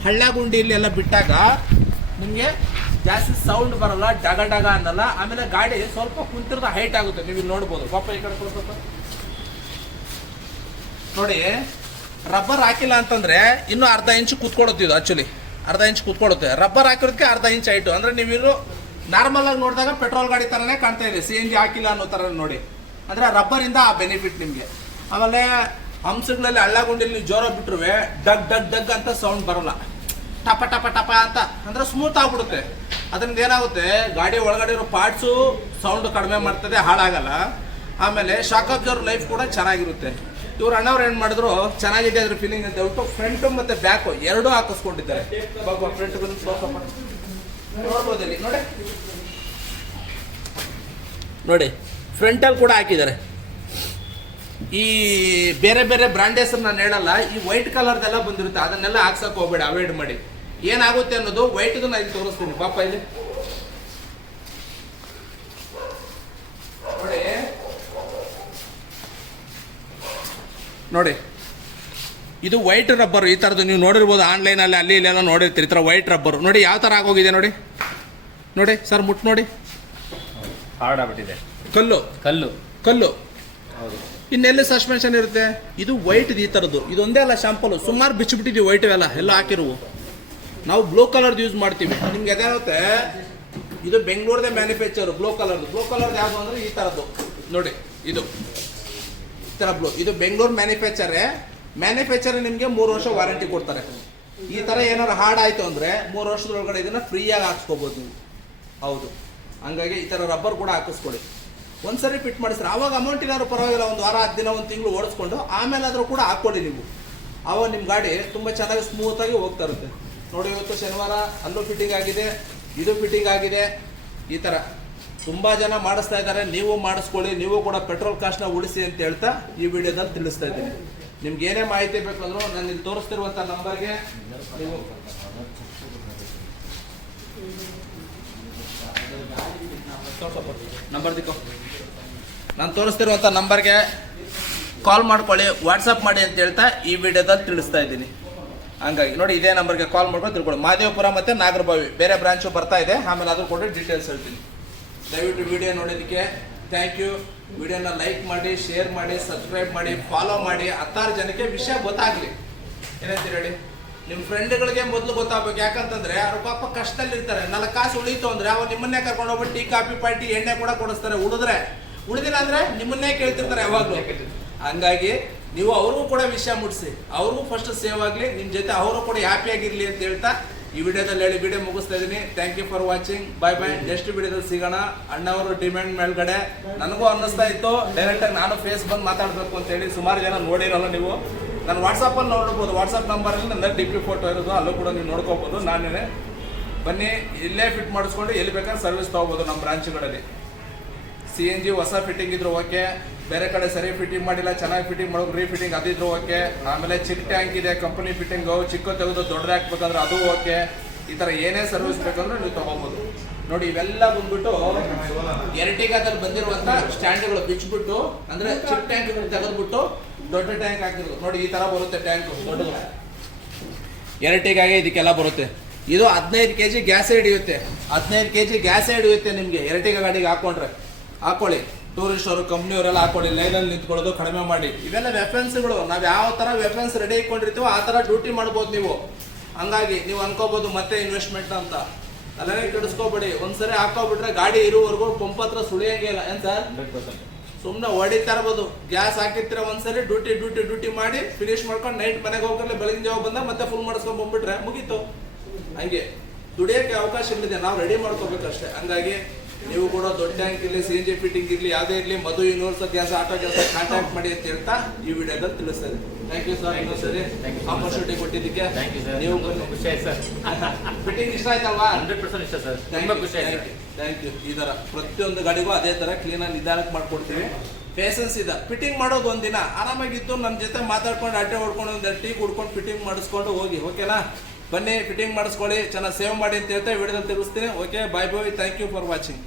ಹಳ್ಳ ಗುಂಡಿಯಲ್ಲಿ ಎಲ್ಲ ಬಿಟ್ಟಾಗ ನಿಮಗೆ ಜಾಸ್ತಿ ಸೌಂಡ್ ಬರಲ್ಲ, ಡಗ ಡಗ ಅನ್ನಲ್ಲ. ಆಮೇಲೆ ಗಾಡಿ ಸ್ವಲ್ಪ ಕುಂತಿರದ ಹೈಟ್ ಆಗುತ್ತೆ. ನೀವು ಇಲ್ಲಿ ನೋಡ್ಬೋದು. ಪಾಪ ಈ ಕಡೆ ಸ್ವಲ್ಪ ನೋಡಿ, ರಬ್ಬರ್ ಹಾಕಿಲ್ಲ ಅಂತಂದ್ರೆ ಇನ್ನೂ ಅರ್ಧ ಇಂಚು ಕೂತ್ಕೊಡುತ್ತೆ. ಇದು ಆಕ್ಚುಲಿ ಅರ್ಧ ಇಂಚು ಕೂತ್ಕೊಡುತ್ತೆ. ರಬ್ಬರ್ ಹಾಕಿರೋದಕ್ಕೆ ಅರ್ಧ ಇಂಚ್ ಹೈಟು. ಅಂದ್ರೆ ನೀವು ನಾರ್ಮಲ್ ಆಗಿ ನೋಡಿದಾಗ ಪೆಟ್ರೋಲ್ ಗಾಡಿ ಥರನೇ ಕಾಣ್ತಾ ಇದೆ, CNG ಹಾಕಿಲ್ಲ ಅನ್ನೋ ಥರ ನೋಡಿ. ಅಂದರೆ ರಬ್ಬರಿಂದ ಆ ಬೆನಿಫಿಟ್ ನಿಮಗೆ. ಆಮೇಲೆ ಹಂಸಗಳಲ್ಲಿ ಹಳ್ಳಗುಂಡಿಲಿ ನೀವು ಜೋರ ಬಿಟ್ಟರು ಡಗ್ ಡಗ್ ಡಗ್ ಅಂತ ಸೌಂಡ್ ಬರಲ್ಲ, ಟಪ ಟಪ ಟಪ ಅಂತ ಅಂದರೆ ಸ್ಮೂತ್ ಆಗ್ಬಿಡುತ್ತೆ. ಅದರಿಂದ ಏನಾಗುತ್ತೆ, ಗಾಡಿ ಒಳಗಡೆ ಇರೋ ಪಾರ್ಟ್ಸು ಸೌಂಡ್ ಕಡಿಮೆ ಮಾಡ್ತದೆ, ಹಾಳಾಗಲ್ಲ. ಆಮೇಲೆ ಶಾಕ್ ಅಬ್ಸರ್ವ್ ಲೈಫ್ ಕೂಡ ಚೆನ್ನಾಗಿರುತ್ತೆ. ಇವ್ರು ಅಣ್ಣವ್ರು ಏನು ಮಾಡಿದ್ರು, ಚೆನ್ನಾಗಿದೆ ಅದ್ರ ಫೀಲಿಂಗ್ ಅಂತ ಹೇಳ್ಬಿಟ್ಟು ಫ್ರಂಟು ಮತ್ತು ಬ್ಯಾಕು ಎರಡೂ ಹಾಕಿಸ್ಕೊಂಡಿದ್ದಾರೆ. ಫ್ರಂಟ್ ನೋಡ್ಬೋದು ಇಲ್ಲಿ ನೋಡಿ ಫ್ರಂಟಲ್ಲಿ ಕೂಡ ಹಾಕಿದ್ದಾರೆ. ಈ ಬೇರೆ ಬೇರೆ ಬ್ರ್ಯಾಂಡ್ ಹೆಸರು ನಾನು ಹೇಳಲ್ಲ, ಈ ವೈಟ್ ಕಲರ್ದೆಲ್ಲ ಬಂದಿರುತ್ತೆ, ಅದನ್ನೆಲ್ಲ ಹಾಕ್ಸಕ್ಕೆ ಹೋಗ್ಬೇಡಿ, ಅವಾಯ್ಡ್ ಮಾಡಿ. ಏನಾಗುತ್ತೆ ಅನ್ನೋದು ವೈಟ್ದು ನಾನು ಇಲ್ಲಿ ತೋರಿಸ್ತೀನಿ. ಪಾಪ ಇಲ್ಲಿ ನೋಡಿ, ಇದು ವೈಟ್ ರಬ್ಬರು. ಈ ಥರದ್ದು ನೀವು ನೋಡಿರ್ಬೋದು ಆನ್ಲೈನಲ್ಲಿ, ಅಲ್ಲಿ ಇಲ್ಲೆಲ್ಲ ನೋಡಿರ್ತೀರಿ. ಈ ಥರ ವೈಟ್ ರಬ್ಬರು ನೋಡಿ ಯಾವ ಥರ ಆಗೋಗಿದೆ ನೋಡಿ. ನೋಡಿ ಸರ್, ಮುಟ್ಟು ನೋಡಿ, ಹಾರ್ಡ್ ಆಗ್ಬಿಟ್ಟಿದೆ. ಕಲ್ಲು ಕಲ್ಲು ಕಲ್ಲು ಹೌದು. ಇನ್ನೆಲ್ಲಿ ಸಸ್ಪೆನ್ಷನ್ ಇರುತ್ತೆ. ಇದು ವೈಟ್ ಈ ಥರದ್ದು, ಇದೊಂದೇ ಅಲ್ಲ ಶಾಂಪಲ್, ಸುಮಾರು ಬಿಚ್ಚಿಬಿಟ್ಟಿದ್ದೀವಿ ವೈಟ್ ಎಲ್ಲ ಹಾಕಿರುವು. ನಾವು ಬ್ಲೂ ಕಲರ್ದು ಯೂಸ್ ಮಾಡ್ತೀವಿ. ನಿಮ್ಗೆ ಅದೇನತ್ತೆ, ಇದು ಬೆಂಗಳೂರದೇ ಮ್ಯಾನುಫ್ಯಾಕ್ಚರ್ ಬ್ಲೂ ಕಲರ್ದು. ಬ್ಲೂ ಕಲರ್ದು ಯಾವುದು ಅಂದರೆ ಈ ಥರದ್ದು ನೋಡಿ, ಇದು ಈ ಥರ ಬ್ಲೂ. ಇದು ಬೆಂಗಳೂರು ಮ್ಯಾನುಫ್ಯಾಕ್ಚರ್ ನಿಮಗೆ 3 ವರ್ಷ ವಾರಂಟಿ ಕೊಡ್ತಾರೆ. ಈ ಥರ ಏನಾರು ಹಾರ್ಡ್ ಆಯಿತು ಅಂದರೆ 3 ವರ್ಷದೊಳಗಡೆ ಇದನ್ನು ಫ್ರೀಯಾಗಿ ಹಾಕ್ಸ್ಕೊಬೋದು ನೀವು. ಹೌದು, ಹಂಗಾಗಿ ಈ ಥರ ರಬ್ಬರ್ ಕೂಡ ಹಾಕಿಸ್ಕೊಡಿ. ಒಂದ್ಸರಿ ಫಿಟ್ ಮಾಡಿಸ್ರೆ ಆವಾಗ ಅಮೌಂಟ್ ಏನಾದ್ರು ಪರವಾಗಿಲ್ಲ, ಒಂದು ವಾರ 10 ದಿನ 1 ತಿಂಗಳು ಓಡಿಸ್ಕೊಂಡು ಆಮೇಲೆ ಆದರೂ ಕೂಡ ಹಾಕ್ಕೊಳ್ಳಿ ನೀವು. ಆವಾಗ ನಿಮ್ಮ ಗಾಡಿ ತುಂಬ ಚೆನ್ನಾಗಿ ಸ್ಮೂತಾಗಿ ಹೋಗ್ತಾ ಇರುತ್ತೆ. ನೋಡಿ, ಇವತ್ತು ಶನಿವಾರ, ಅಲ್ಲೂ ಫಿಟ್ಟಿಂಗ್ ಆಗಿದೆ, ಇದು ಫಿಟ್ಟಿಂಗ್ ಆಗಿದೆ. ಈ ಥರ ತುಂಬ ಜನ ಮಾಡಿಸ್ತಾ ಇದ್ದಾರೆ. ನೀವು ಮಾಡಿಸ್ಕೊಳ್ಳಿ, ನೀವು ಕೂಡ ಪೆಟ್ರೋಲ್ ಕಾಸ್ಟ್ನ ಉಳಿಸಿ ಅಂತ ಹೇಳ್ತಾ ಈ ವಿಡಿಯೋದಲ್ಲಿ ತಿಳಿಸ್ತಾ ಇದ್ದೀನಿ. ನಿಮ್ಗೆ ಏನೇ ಮಾಹಿತಿ ಬೇಕಂದ್ರೂ ನಾನು ಇಲ್ಲಿ ತೋರಿಸ್ತಿರುವಂಥ ನಂಬರ್ಗೆ ನೀವು ನಂಬರ್ ದಿಕ್ಕೋ, ನಾನು ತೋರಿಸ್ತಿರುವಂಥ ನಂಬರ್ಗೆ ಕಾಲ್ ಮಾಡ್ಕೊಳ್ಳಿ, ವಾಟ್ಸಪ್ ಮಾಡಿ ಅಂತ ಹೇಳ್ತಾ ಈ ವಿಡಿಯೋದಲ್ಲಿ ತಿಳಿಸ್ತಾ ಇದ್ದೀನಿ. ಹಂಗಾಗಿ ನೋಡಿ, ಇದೇ ನಂಬರ್ಗೆ ಕಾಲ್ ಮಾಡ್ಕೊಂಡು ತಿಳ್ಕೊಳ್ಳಿ. ಮಹದೇವಪುರ ಮತ್ತು ನಾಗರಬಾವಿ ಬೇರೆ ಬ್ರಾಂಚು ಬರ್ತಾ ಇದೆ, ಆಮೇಲೆ ಅದ್ರ ಕೂಡ ಡೀಟೇಲ್ಸ್ ಹೇಳ್ತೀನಿ. ದಯವಿಟ್ಟು ವಿಡಿಯೋ ನೋಡೋದಕ್ಕೆ ಥ್ಯಾಂಕ್ ಯು. ವಿಡಿಯೋನ ಲೈಕ್ ಮಾಡಿ, ಶೇರ್ ಮಾಡಿ, ಸಬ್ಸ್ಕ್ರೈಬ್ ಮಾಡಿ, ಫಾಲೋ ಮಾಡಿ. 10 ಜನಕ್ಕೆ ವಿಷಯ ಗೊತ್ತಾಗಲಿ. ಏನಂತೀರಿ ಹೇಳಿ, ನಿಮ್ಮ ಫ್ರೆಂಡ್ಗಳಿಗೆ ಮೊದಲು ಗೊತ್ತಾಗಬೇಕು. ಯಾಕಂತಂದ್ರೆ ಅವ್ರ ಪಾಪ ಕಷ್ಟದಲ್ಲಿರ್ತಾರೆ. 4 ಕಾಸು ಉಳಿತು ಅಂದರೆ ಅವ್ರು ನಿಮ್ಮನ್ನೇ ಕರ್ಕೊಂಡು ಹೋಗ್ಬಿಟ್ಟು ಟೀ ಕಾಫಿ ಪಾರ್ಟಿ ಎಣ್ಣೆ ಕೂಡ ಕೊಡಿಸ್ತಾರೆ. ಉಳಿದಿಲ್ಲ ಅಂದರೆ ನಿಮ್ಮನ್ನೇ ಕೇಳ್ತಿರ್ತಾರೆ ಯಾವಾಗಲೂ. ಹಂಗಾಗಿ ನೀವು ಅವ್ರಿಗೂ ಕೂಡ ವಿಷಯ ಮುಟ್ಟಿಸಿ, ಅವ್ರಿಗೂ ಫಸ್ಟ್ ಸೇವ್ ಆಗಲಿ, ನಿಮ್ಮ ಜೊತೆ ಅವರು ಕೂಡ ಹ್ಯಾಪಿಯಾಗಿರಲಿ ಅಂತ ಹೇಳ್ತಾ ಈ ವಿಡಿಯೋದಲ್ಲಿ ಹೇಳಿ ವಿಡಿಯೋ ಮುಗಿಸ್ತಾ ಇದ್ದೀನಿ. Thank you for watching. Bye bye. Next ವಿಡಿಯೋದಲ್ಲಿ ಸಿಗೋಣ. ಅಣ್ಣವರು ಡಿಮ್ಯಾಂಡ್ ಮೇಲ್ಗಡೆ ನನಗೂ ಅನ್ನಿಸ್ತಾ ಇತ್ತು ಡೈರೆಕ್ಟಾಗಿ ನಾನು ಫೇಸ್ ಬಂದು ಮಾತಾಡಬೇಕು ಅಂತೇಳಿ. ಸುಮಾರು ಜನ ನೋಡಿರಲ್ಲ ನೀವು. ನಾನು ವಾಟ್ಸಪ್ಪಲ್ಲಿ ನೋಡ್ಬೋದು, ವಾಟ್ಸಪ್ ನಂಬರಲ್ಲಿ ನನ್ನ DP ಫೋಟೋ ಇರೋದು, ಅಲ್ಲೂ ಕೂಡ ನೀವು ನೋಡ್ಕೋಬೋದು. ನಾನೇ ಬನ್ನಿ, ಇಲ್ಲೇ ಫಿಟ್ ಮಾಡಿಸ್ಕೊಂಡು ಎಲ್ಲಿ ಬೇಕಾದ್ರೆ ಸರ್ವಿಸ್ ತೊಗೋಬೋದು ನಮ್ಮ ಬ್ರಾಂಚ್ಗಳಲ್ಲಿ. CNG ಹೊಸ ಫಿಟ್ಟಿಂಗ್ ಇದ್ರು ಓಕೆ, ಬೇರೆ ಕಡೆ ಸರಿ ಫಿಟ್ಟಿಂಗ್ ಮಾಡಿಲ್ಲ, ಚೆನ್ನಾಗಿ ಫಿಟ್ಟಿಂಗ್ ಮಾಡೋದು ರೀಫಿಟ್ಟಿಂಗ್ ಅದಿದ್ರು ಓಕೆ. ಆಮೇಲೆ ಚಿಕ್ಕ ಟ್ಯಾಂಕ್ ಇದೆ ಕಂಪನಿ ಫಿಟ್ಟಿಂಗು, ಚಿಕ್ಕ ತೆಗೆದು ದೊಡ್ಡದು ಹಾಕ್ಬೇಕಂದ್ರೆ ಅದು ಓಕೆ. ಈ ತರ ಏನೇ ಸರ್ವಿಸ್ ಬೇಕಂದ್ರೆ ನೀವು ತಗೋಬಹುದು. ನೋಡಿ ಇವೆಲ್ಲ ಬಂದ್ಬಿಟ್ಟು ಎರ್ಟಿಗಾದಲ್ಲಿ ಬಂದಿರುವಂತ ಸ್ಟ್ಯಾಂಡ್ಗಳು ಬಿಚ್ಚಿಬಿಟ್ಟು ಅಂದ್ರೆ ಚಿಕ್ಕ ಟ್ಯಾಂಕ್ ತೆಗೆದ್ಬಿಟ್ಟು ದೊಡ್ಡ ಟ್ಯಾಂಕ್ ಹಾಕಿರೋದು. ನೋಡಿ ಈ ತರ ಬರುತ್ತೆ ಟ್ಯಾಂಕ್ ದೊಡ್ಡದು. ಎರ್ಟಿಗಾಗೆ ಇದಕ್ಕೆಲ್ಲ ಬರುತ್ತೆ. ಇದು 15 kg ಗ್ಯಾಸ್ ಹಿಡಿಯುತ್ತೆ. 15 kg ಗ್ಯಾಸ್ ಹಿಡಿಯುತ್ತೆ ನಿಮ್ಗೆ ಎರ್ಟಿಗಾ ಗಾಡಿಗೆ ಹಾಕೊಳ್ಳಿ. ಟೂರಿಸ್ಟ್ ಅವರು ಕಂಪ್ನಿಯವರೆಲ್ಲ ಹಾಕೊಳ್ಳಿ. ಲೈನಲ್ಲಿ ನಿಂತ್ಕೊಳ್ಳೋದು ಕಡಿಮೆ ಮಾಡಿ. ಇವೆಲ್ಲ ವೆಫೆನ್ಸ್ಗಳು. ನಾವ್ ಯಾವ ತರ ವೆಫೆನ್ಸ್ ರೆಡಿ ಇಟ್ಕೊಂಡಿರ್ತೀವೋ ಆ ತರ ಡ್ಯೂಟಿ ಮಾಡ್ಬೋದು ನೀವು. ಹಂಗಾಗಿ ನೀವು ಅನ್ಕೋಬಹುದು ಮತ್ತೆ ಇನ್ವೆಸ್ಟ್ಮೆಂಟ್ ಅಂತ. ಅಲ್ಲೇ ಕೆಡಿಸ್ಕೋಬೇಡಿ. ಒಂದ್ಸರಿ ಹಾಕೋಬಿಟ್ರೆ ಗಾಡಿ ಇರುವವರೆಗೂ ಪಂಪ್ ಹತ್ರ ಸುಳಿಯಂಗೆ ಇಲ್ಲ. ಏನ್ ಸರ್? 100%. ಸುಮ್ನೆ ಹೊಡಿತಾ ಇರ್ಬೋದು. ಗ್ಯಾಸ್ ಹಾಕಿರ್ತೀರ ಒಂದ್ಸರಿ ಡ್ಯೂಟಿ ಮಾಡಿ ಫಿನಿಶ್ ಮಾಡ್ಕೊಂಡು ನೈಟ್ ಮನೆಗೆ ಹೋಗ್ತಾರೆ. ಬೆಳಗಿನ ಜಾವ ಬಂದ ಮತ್ತೆ ಫುಲ್ ಮಾಡಿಸ್ಕೊಂಡ್ ಬಂದ್ಬಿಟ್ರೆ ಮುಗೀತು. ಹಂಗೆ ದುಡಿಯೋಕೆ ಅವಕಾಶ ಇಲ್ಲಿದೆ, ನಾವು ರೆಡಿ ಮಾಡ್ಕೋಬೇಕಷ್ಟೇ. ಹಂಗಾಗಿ ನೀವು ಕೂಡ ದೊಡ್ಡ ಟ್ಯಾಂಕ್ ಇರಲಿ, CNG ಫಿಟ್ಟಿಂಗ್ ಇರಲಿ, ಯಾವುದೇ ಇರಲಿ, Madhu universal gas, auto gas contact ಮಾಡಿ ಅಂತ ಹೇಳ್ತಾ ಈ ವಿಡಿಯೋದಲ್ಲಿ ತಿಳಿಸ್ತೇನೆ. Thank you sir. ಇನ್ನೊಂದ್ಸರಿ ಆಪರ್ಚುನಿಟಿ ಕೊಟ್ಟಿದ್ದಕ್ಕೆ ಥ್ಯಾಂಕ್ ಯು ಸರ್. ನೀವು ಖುಷಿ ಆಯ್ತು ಸರ್. ಫಿಟ್ಟಿಂಗ್ ಇಷ್ಟ ಆಯ್ತಲ್ವಾ? 100% ಇಷ್ಟ ಸರ್. ತುಂಬಾ ಖುಷಿ ಆಯ್ತು. Thank you. ಈ ತರ ಪ್ರತಿಯೊಂದು ಗಾಡಿಗೂ ಅದೇ ತರ ಕ್ಲೀನ್ ಆಗಿ ನಿಧಾನಕ್ಕೆ ಮಾಡ್ಕೊಡ್ತೀವಿ. ಪೇಷನ್ಸ್ ಇದೆ. ಫಿಟ್ಟಿಂಗ್ ಮಾಡೋದು ಒಂದಿನ ಆರಾಮಾಗಿದ್ದು ನಮ್ಮ ಜೊತೆ ಮಾತಾಡ್ಕೊಂಡು ಅಡ್ಡೆ ಹೊಡ್ಕೊಂಡು ಒಂದು ಟೀ ಕುಡ್ಕೊಂಡು ಫಿಟ್ಟಿಂಗ್ ಮಾಡಿಸ್ಕೊಂಡು ಹೋಗಿ. ಓಕೆನಾ? ಬನ್ನಿ ಫಿಟ್ಟಿಂಗ್ ಮಾಡಿಸ್ಕೊಳ್ಳಿ, ಚೆನ್ನಾಗಿ ಸೇವ್ ಮಾಡಿ ಅಂತ ಹೇಳ್ತಾ ವಿಡಿಯೋದಲ್ಲಿ ತಿಳಿಸ್ತೀನಿ. Okay, bye bye. Thank you for watching.